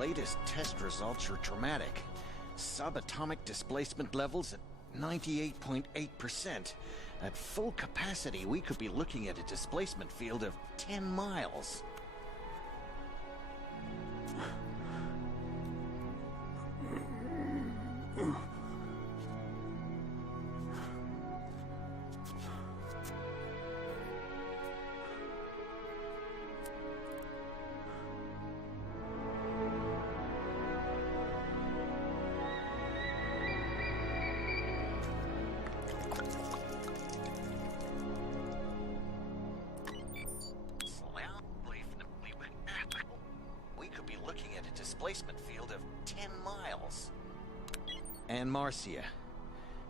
latest test results are dramatic. Subatomic displacement levels at 98.8%. At full capacity, we could be looking at a displacement field of 10 miles. We could be looking at a displacement field of 10 miles. And Marcia,